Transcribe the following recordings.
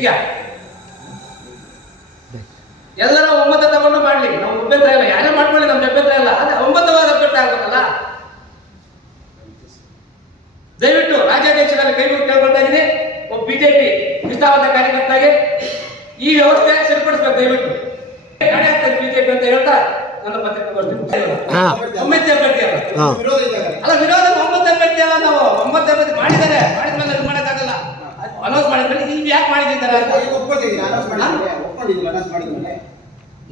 ಈಗ. ಎಲ್ಲರ ಒಮ್ಮತ ತಗೊಂಡು ಮಾಡ್ಲಿ. ನಾವು ಅಭ್ಯಂತರ ಇಲ್ಲ. ಯಾರೇ ಮಾಡ್ಕೊಳ್ಳಿ ನಮ್ಮ ಅಭ್ಯಂತರ ಇಲ್ಲ. ಅದೇ ಒಮ್ಮತವಾದ ಅಭ್ಯಂತರ ಆಗ್ಬೇಕಲ್ಲ. ದಯವಿಟ್ಟು ರಾಜ್ಯಾಧ್ಯಕ್ಷರಲ್ಲಿ ಕೈ ಮುಗಿ ಕೇಳ್ಕೊಳ್ತಾ ಇದ್ದೀನಿ. ಒಬ್ಬ ಬಿಜೆಪಿ ವಿಸ್ತಾರದ ಕಾರ್ಯಕರ್ತರಿಗೆ ಈ ವ್ಯವಸ್ಥೆ ಸರಿಪಡಿಸ್ಬೇಕು ದಯವಿಟ್ಟು. ಆಗ್ತದೆ ಬಿಜೆಪಿ ಅಂತ ಹೇಳ್ತಾ ನನ್ನ ಪತ್ರಿಕೆ ಕೊಡ್ತೀನಿ. ಅಭ್ಯರ್ಥಿ ಅಲ್ಲ. ವಿರೋಧ ಒಮ್ಮತ ಅಭ್ಯರ್ಥಿ ಅಲ್ಲ ನಾವು. ನಾವು ಒಪ್ಕೊಂಡಿಲ್ಲ. ಸರ್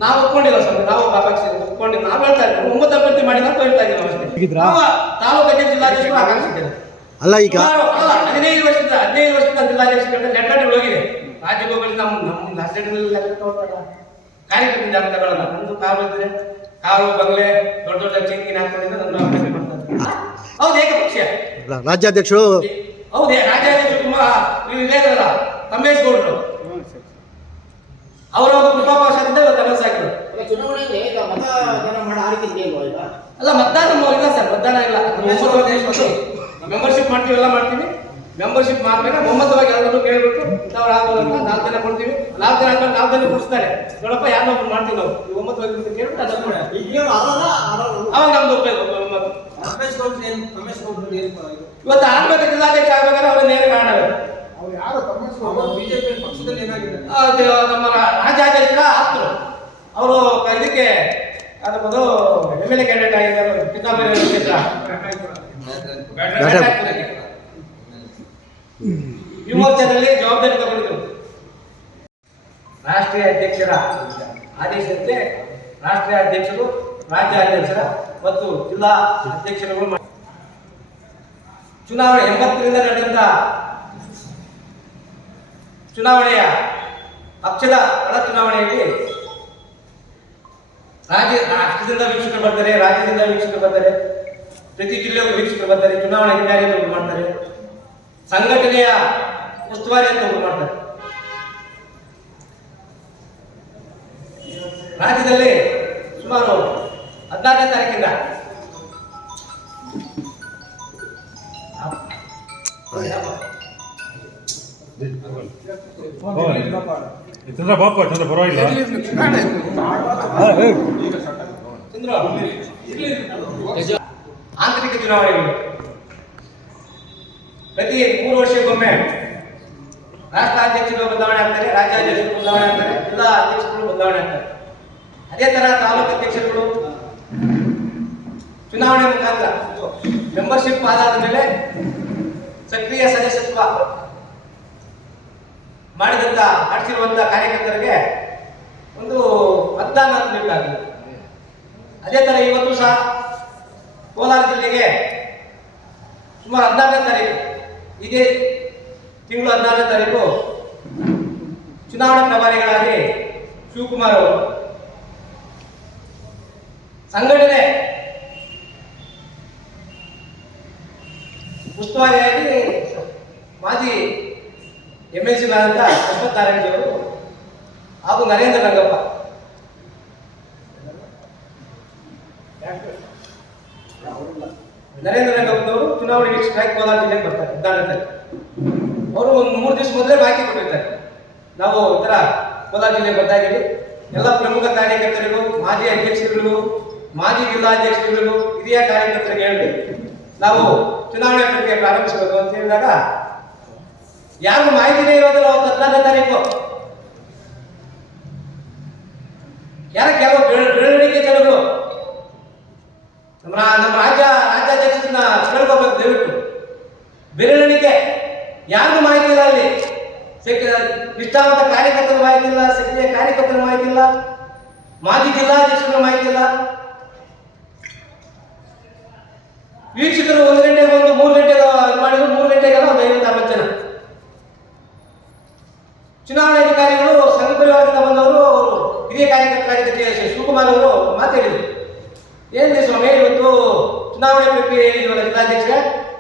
ನಾವು ಒಪ್ಕೊಂಡಿಲ್ಲ ನಾವು ಹೇಳ್ತಾ ಇದ್ದೀವಿ. ಒಂಬತ್ತು ಅಭ್ಯರ್ಥಿ ಮಾಡಿ ನಾವು ಹೇಳ್ತಾ ಇದ್ದೀವಿ ಅಷ್ಟೇ. ತಾಲೂಕು ಅಧ್ಯಕ್ಷ ಜಿಲ್ಲಾಧ್ಯಕ್ಷರು ಆಕಾಂಕ್ಷಿದ್ದೇವೆ ಅಲ್ಲ ಈಗ ಹದಿನೈದು ವರ್ಷದಿಂದ ಹದಿನೈದು ವರ್ಷದಿಂದ ಜಿಲ್ಲಾಧ್ಯಕ್ಷ ಲೆಟರ್ಗಳು ಹೋಗಿದೆ. ರಾಜ್ಯಗೋಪಾಲ್ ನಮ್ಮ ನಮ್ಮ ಲಾಸ್ಟೇಟ್ನಲ್ಲಿ ಕಾರ್ಯಕ್ರಮದಿಂದ ತಗೊಳ್ಳಲ್ಲ ನಂದು ಕಾರು ಇದ್ರೆ ಕಾರು ಬಂಗ್ಲೆ ದೊಡ್ಡ ದೊಡ್ಡ ಚೆಂಕಿನ ನನ್ನ ಅಭ್ಯರ್ಥಿ ಮಾಡ್ತಾರೆ. ಹೌದು ಏಕಪಕ್ಷ ರಾಜ್ಯಾಧ್ಯಕ್ಷರು ಹೌದೇ ರಾಜ್ಯಾಧ್ಯಕ್ಷರು ತುಂಬಾ ನೀವು ಇದೇನಲ್ಲ ತಮ್ಮೇಶ್ ಗೌಡರು. ಅವರ ಒಂದು ಕೃಪಾಪಾಶದಿಂದ ಇವತ್ತು ಅನೌನ್ಸ್ ಆಗಿದ್ರು ಚುನಾವಣೆಯಲ್ಲಿ ಈಗ ಮತದಾನ ಮಾಡೋ ಆರಿಕೆ ಇಲ್ಲ ಈಗ? ಅಲ್ಲ ಮತದಾನ ಇಲ್ಲ ಸರ್ ಮತದಾನ ಇಲ್ಲ. ಮೆಂಬರ್ಶಿಪ್ ಮಾಡ್ತೀವಿ. ಎಲ್ಲ ಮಾಡ್ತೀವಿ. ಮೆಂಬರ್ಶಿಪ್ ಮಾಡ್ಬೇಕು ಒಮ್ಮತವಾಗಿ ಎಲ್ಲರೂ ಕೇಳ್ಬಿಟ್ಟು ಇಂಥವ್ರು ಆಗ್ಬೋದು ಅಂತ ನಾಲ್ಕು ಜನ ಕೊಡ್ತೀವಿ. ನಾಲ್ಕು ಜನ ಹಾಕೊಂಡು ನಾಲ್ಕು ಜನ ಕೊಡಿಸ್ತಾರೆ ನೋಡಪ್ಪ ಯಾರನ್ನ ಒಬ್ಬರು ಮಾಡ್ತೀವಿ ನಾವು. ಈ ಒಮ್ಮತವಾಗಿ ಅಂತ ಕೇಳ್ಬಿಟ್ಟು ಅದನ್ನ ಮಾಡಿ ಅವಾಗ ನಮ್ದು ಉಪಯೋಗ ಒಮ್ಮತ ಇವತ್ತು ಆಗ್ಬೇಕು ಜಿಲ್ಲಾಧ್ಯಕ್ಷ ಆಗ್ಬೇಕಾದ್ರೆ ಅವ್ರ ನೇರ ಕಾರಣ ಅದು ನಮ್ಮ ಆಪ್ತರು. ಅವರು ಇದಕ್ಕೆ ಅದು ಎಂ ಎಲ್ ಎ ಕ್ಯಾಂಡಿಡೇಟ್ ಆಗಿದ್ದಾರೆ. ಕ್ಷೇತ್ರ. ಜವಾಬ್ದಾರಿ ತಗೊಂಡಿದ್ರು. ರಾಷ್ಟ್ರೀಯ ಅಧ್ಯಕ್ಷರ ಆದೇಶದಂತೆ ರಾಷ್ಟ್ರೀಯ ಅಧ್ಯಕ್ಷರು ರಾಜ್ಯ ಅಧ್ಯಕ್ಷರ ಮತ್ತು ಜಿಲ್ಲಾ ಅಧ್ಯಕ್ಷರುಗಳು ಚುನಾವಣೆ ಎಂಬತ್ತರಿಂದ ನಡೆದಂತ ಚುನಾವಣೆಯ ಪಕ್ಷದ ಒಳ ಚುನಾವಣೆಯಲ್ಲಿ ರಾಜ್ಯ ರಾಷ್ಟ್ರದಿಂದ ವೀಕ್ಷಕರು ಬರ್ತಾರೆ, ರಾಜ್ಯದಿಂದ ವೀಕ್ಷಕರು ಬರ್ತಾರೆ, ಪ್ರತಿ ಜಿಲ್ಲೆಗೂ ವೀಕ್ಷಕರು ಬರ್ತಾರೆ, ಚುನಾವಣೆ ಅಧಿಕಾರಿಯನ್ನು ಮಾಡ್ತಾರೆ, ಸಂಘಟನೆಯ ಉಸ್ತುವಾರಿಯನ್ನು ಅಂತ ಮಾಡ್ತಾರೆ. ರಾಜ್ಯದಲ್ಲಿ ಸುಮಾರು ಹದಿನಾರನೇ ತಾರೀಕಿಂದ ಚಂದ್ರ ಬಾಪ ಚಂದ್ರ ಪರವಾಗಿಲ್ಲ. ಆಂತರಿಕ ಚುನಾವಣೆಗಳು ಪ್ರತಿ ಮೂರು ವರ್ಷಕ್ಕೊಮ್ಮೆ ರಾಷ್ಟ್ರ ಅಧ್ಯಕ್ಷರು ಬದಲಾವಣೆ ಆಗ್ತಾರೆ ರಾಜ್ಯಾಧ್ಯಕ್ಷರು ಬದಲಾವಣೆ ಆಗ್ತಾರೆ ಜಿಲ್ಲಾ ಅಧ್ಯಕ್ಷರು ಬದಲಾವಣೆ ಆಗ್ತಾರೆ. ಅದೇ ತರ ತಾಲೂಕು ಅಧ್ಯಕ್ಷರುಗಳು ಚುನಾವಣೆ ಮುಖಾಂತರ ಮೆಂಬರ್ಶಿಪ್ ಆಧಾರದ ಮೇಲೆ ಸಕ್ರಿಯ ಸದಸ್ಯತ್ವ ಮಾಡಿದಂತ ಆಡಿಸಿರುವಂತ ಕಾರ್ಯಕರ್ತರಿಗೆ ಒಂದು ಮತದಾನ ಬೇಕಾಗಿದೆ ಅದೇ ತರ ಇವತ್ತು ಸಹ ಕೋಲಾರ ಜಿಲ್ಲೆಗೆ ಸುಮಾರು ಹದಿನಾರನೇ ತಾರೀಕು, ಇದೇ ತಿಂಗಳು ಹದಿನಾರನೇ ತಾರೀಕು ಚುನಾವಣಾ ಪ್ರಭಾರಿಗಳಾಗಿ ಶಿವಕುಮಾರ್ ಅವರು ಸಂಘಟನೆ ಉಸ್ತುವಾರಿಯಾಗಿ ಮಾಜಿ ಎಂ ಎಲ್ ಸಿ ಆದಂತ ಅಶ್ವಥ್ ನಾರಾಯಣಜಿಯವರು ಹಾಗೂ ನರೇಂದ್ರ ರಂಗಪ್ಪ ನರೇಂದ್ರ ರಂಗಪ್ಪನವರು ಚುನಾವಣೆ ಸ್ಟ್ರೈಕ್ ಕೋಲಾರ ಜಿಲ್ಲೆಗೆ ಬರ್ತಾರೆ ಉದಾಹರಣೆ ಅವರು ಒಂದು ಮೂರು ದಿವಸ ಮೊದಲೇ ಬಾಕಿ ಕೊಟ್ಟಿರ್ತಾರೆ. ನಾವು ಈ ಥರ ಕೋಲಾರ ಜಿಲ್ಲೆಗೆ ಬರ್ತಾ ಇದ್ದೀವಿ. ಎಲ್ಲ ಪ್ರಮುಖ ಕಾರ್ಯಕರ್ತರಿಗೂ, ಮಾಜಿ ಅಧ್ಯಕ್ಷರುಗಳಿಗೂ, ಮಾಜಿ ಜಿಲ್ಲಾಧ್ಯಕ್ಷರುಗಳಿಗೂ ಹಿರಿಯ ಕಾರ್ಯಕರ್ತರಿಗೆ ಹೇಳಿ, ನಾವು ಚುನಾವಣೆ ಪ್ರಕ್ರಿಯೆ ಪ್ರಾರಂಭಿಸಬೇಕು ಅಂತ ಹೇಳಿದಾಗ ಯಾರಿಗೂ ಮಾಹಿತಿನೇ ಇರೋದಿಲ್ಲ ಅವತ್ತು ಹದಿನಾಲ್ಕನೇ ತಾರೀಕು. ಯಾರ ಕೆಲವು ಬೆಳ- ಬೆಳವಣಿಗೆ ಜನರು? ನಮ್ಮ ರಾಜ್ಯ ರಾಜ್ಯಾಧ್ಯಕ್ಷರನ್ನ ಕೇಳ್ಕೋಬೇಕು ದಯವಿಟ್ಟು. ಬೆರಳಿಕೆ ಯಾರಿಗೂ ಮಾಹಿತಿ ಇಲ್ಲ ಅಲ್ಲಿ. ನಿಷ್ಠಾವಂತ ಕಾರ್ಯಕರ್ತರ ಮಾಹಿತಿ ಇಲ್ಲ, ಸಕ್ರಿಯ ಕಾರ್ಯಕರ್ತರ ಮಾಹಿತಿ ಇಲ್ಲ, ಮಾಜಿ ಜಿಲ್ಲಾಧ್ಯಕ್ಷರ ಮಾಹಿತಿ ಇಲ್ಲ. ವೀಕ್ಷಕರು ಒಂದು ಗಂಟೆಗೆ ಒಂದು ಮೂರು ಗಂಟೆಗೆ ಮಾಡಿದ್ರು, ಮೂರು ಗಂಟೆಗೆಲ್ಲ ಒಂದು ಐವತ್ತು ಅರವತ್ತು ಜನ. ಚುನಾವಣಾ ಅಧಿಕಾರಿಗಳು ಪರಿವಾರದಿಂದ ಬಂದವರು ಅವರು ಹಿರಿಯ ಕಾರ್ಯಕರ್ತರಾಗಿದ್ದ ಕೆ ಎಸ್ ಶಿವಕುಮಾರ್ ಅವರು ಮಾತಾಡಿದರು ಏನಿದೆ ಸ್ವಾಮಿ, ಇವತ್ತು ಚುನಾವಣೆ ಪ್ರಕ್ರಿಯೆಯಲ್ಲಿ ಇವರ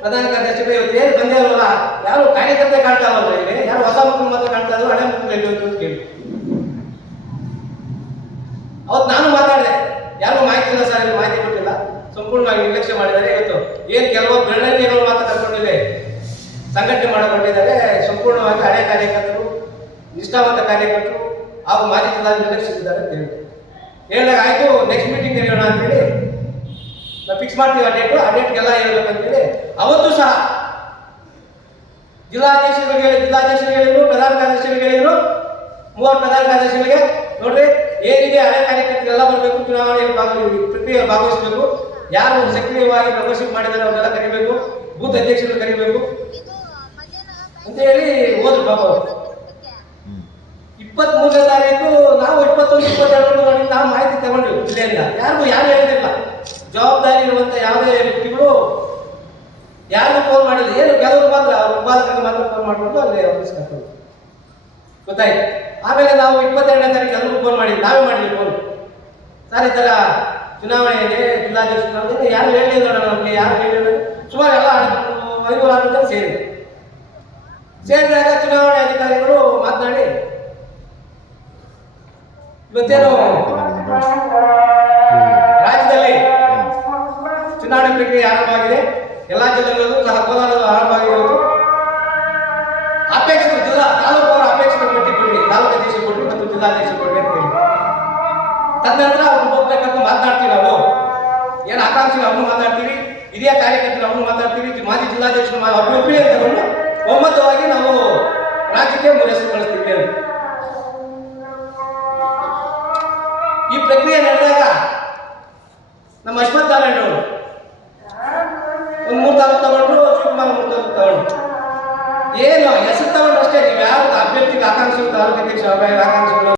ಪ್ರಧಾನ ಕಾರ್ಯದರ್ಶಿ ಇವತ್ತು ಏನು ಬಂದೇ ಅಲ್ವಲ್ಲ ಯಾರು ಕಾರ್ಯಕರ್ತ ಕಾಣ್ತಾ ಇಲ್ಲ ಇಲ್ಲಿ? ಯಾರು ಹೊಸ ಮಕ್ಕಳು ಮಾತ್ರ ಕಾಣ್ತಾ ಇದ್ರು, ಹಳೆ ಮಕ್ಕಳು ಎಲ್ಲಿ ಅಂತ ಕೇಳಿ ಅವತ್ತು ನಾನು ಮಾತಾಡಿದೆ. ಯಾರು ಮಾಹಿತಿ ಇಲ್ಲ ಸರ್ ಇಲ್ಲಿ ಮಾಹಿತಿ ಕೊಟ್ಟಿಲ್ಲ. ಸಂಪೂರ್ಣವಾಗಿ ನಿರ್ಲಕ್ಷ್ಯ ಮಾಡಿದ್ದಾರೆ. ಇವತ್ತು ಏನು ಕೆಲವು ಬೆಳವಣಿಗೆಗಳು ಮಾತ್ರ ಕರ್ಕೊಂಡಿದೆ ಸಂಘಟನೆ ಮಾಡಿಕೊಂಡಿದ್ದಾರೆ. ಸಂಪೂರ್ಣವಾಗಿ ಹಳೆ ಕಾರ್ಯಕರ್ತರು ನಿಷ್ಠಾವಂತ ಕಾರ್ಯಕರ್ತರು ಹಾಗೂ ಮಾಜಿ ಜಿಲ್ಲಾಧಿಕಾರಿ ಸಿಗಿದ್ದಾರೆ ಅಂತ ಹೇಳಿದ್ರು ಹೇಳಿದಾಗ ಆಯಿತು ನೆಕ್ಸ್ಟ್ ಮೀಟಿಂಗ್ ಕರೆಯೋಣ ಅಂತೇಳಿ ನಾವು ಫಿಕ್ಸ್ ಮಾಡ್ತೀವಿ ಆ ಡೇಟು ಆ ಡೇಟ್ಗೆಲ್ಲ ಹೇಳಿ ಅವತ್ತು ಸಹ ಜಿಲ್ಲಾಧ್ಯಕ್ಷರಿಗೆ ಹೇಳಿ ಜಿಲ್ಲಾಧ್ಯಕ್ಷರಿಗೆ ಹೇಳಿದ್ರು, ಪ್ರಧಾನ ಕಾರ್ಯದರ್ಶಿಗಳಿಗೆ ಹೇಳಿದ್ರು. ಮೂವತ್ತು ಪ್ರಧಾನ ಕಾರ್ಯದರ್ಶಿಗಳಿಗೆ ನೋಡ್ರಿ, ಏನಿದೆ ಹಳೆ ಕಾರ್ಯಕರ್ತರೆಲ್ಲ ಬರಬೇಕು, ಚುನಾವಣೆಯಲ್ಲಿ ಭಾಗ ಪ್ರಕ್ರಿಯೆಯಲ್ಲಿ ಭಾಗವಹಿಸಬೇಕು. ಯಾರು ಸಕ್ರಿಯವಾಗಿ ಮೆಂಬರ್ಶಿಪ್ ಮಾಡಿದ್ದಾರೆ ಅವನ್ನೆಲ್ಲ ಕರಿಬೇಕು, ಬೂತ್ ಅಧ್ಯಕ್ಷರನ್ನು ಕರಿಬೇಕು. ಅಂತ ಹೇಳಿ ಹೋದ್ರು ಪಾಪ ಇಪ್ಪತ್ತ್ ಮೂರನೇ ತಾರೀಕು, ನಾವು ಇಪ್ಪತ್ತೊಂದು, ಇಪ್ಪತ್ತೆರಡು ನಾವು ಮಾಹಿತಿ ತಗೊಂಡ್ವಿ. ಜಿಲ್ಲೆಯಿಂದ ಯಾರಿಗೂ ಯಾರು ಹೇಳಿಲ್ಲ ಜವಾಬ್ದಾರಿ ಇರುವಂತ ಯಾವುದೇ ವ್ಯಕ್ತಿಗಳು ಯಾರಿಗೂ ಫೋನ್ ಮಾಡಿಲ್ಲ. ಏನು, ಕೆಲವರು ಮಾತ್ರ, ಅವ್ರ ಉಪಾಧಕರಿಗೆ ಮಾತ್ರ ಫೋನ್ ಮಾಡಿಕೊಂಡು ಅಲ್ಲಿ ಆಫೀಸ್ ಕರ್ಕೊಂಡು ಗೊತ್ತಾಯ್ತು? ಆಮೇಲೆ ನಾವು ಇಪ್ಪತ್ತೆರಡನೇ ತಾರೀಕು ಎಲ್ಲರಿಗೂ ಫೋನ್ ಮಾಡಿ ನಾವೇ ಮಾಡಿದ್ವಿ ಫೋನ್ ಸರ್, ಈ ಥರ ಚುನಾವಣೆ ಇದೆ ಜಿಲ್ಲಾಧ್ಯಕ್ಷ ಚುನಾವಣೆ ಯಾರು ಹೇಳಿಲ್ಲ ನೋಡೋಣ ನಮಗೆ, ಯಾರು ಹೇಳಿಲ್ಲ. ಸುಮಾರು ಎಲ್ಲ ಐದು ಆರು ಜನ ಸೇರಿ ಸೇರಿದಾಗ ಚುನಾವಣೆ ರಾಜ್ಯದಲ್ಲಿ ಚುನಾವಣೆ ಪ್ರಕ್ರಿಯೆ ಆರಂಭವಾಗಿದೆ. ಎಲ್ಲಾ ಜಿಲ್ಲೆಗಳಲ್ಲೂ ಸಹ ಕೋಲಾರದಲ್ಲೂ ಆರಂಭವಾಗಿರುವುದು ಅಪೇಕ್ಷಿತ ಜಿಲ್ಲಾ ತಾಲೂಕು ಅವರ ಅಪೇಕ್ಷಿತ ಪಟ್ಟಿ ಕೊಡಿ. ತಾಲೂಕು ಅಧ್ಯಕ್ಷ ಕೊಡಿ ಮತ್ತು ಜಿಲ್ಲಾಧ್ಯಕ್ಷ ಕೊಡಿ ಅಂತ ಹೇಳಿ. ತದನಂತರ ಅವ್ರು ಹೋಗ್ಬೇಕಂತ ಮಾತನಾಡ್ತೀವಿ ನಾವು. ಏನು ಆಕಾಂಕ್ಷಿ ಅವನು ಮಾತಾಡ್ತೀವಿ ಹಿರಿಯ ಕಾರ್ಯಕರ್ತರು ಅವನು ಮಾತಾಡ್ತೀವಿ ಮಾಜಿ ಜಿಲ್ಲಾಧ್ಯಕ್ಷರು ಅಭಿಪ್ರಾಯ ತಗೊಂಡು ಒಮ್ಮತವಾಗಿ ನಾವು ರಾಜ್ಯಕ್ಕೆ ಮೂರು ಹೆಸರು ಕಳಿಸ್ತೀವಿ ಪ್ರಕ್ರಿಯೆ ನಡೆದಾಗ ನಮ್ಮ ಅಶ್ವಥ್ ನಾರಾಯಣ ಒಂದು ಮೂರು ತಾಲೂಕು ತಗೊಂಡ್ರು ಶಿವಕುಮಾರ್ ಮೂರು ತಾಲೂಕು ತಗೊಂಡ್ರು. ಏನು, ಹೆಸರು ತಗೊಂಡು ಅಷ್ಟೇ, ನೀವು ಯಾವ ಅಭ್ಯರ್ಥಿಗೆ ಆಕಾಂಕ್ಷಿ ತಾಲೂಕು ಅಧ್ಯಕ್ಷ ಆಕಾಂಕ್ಷಿಗಳು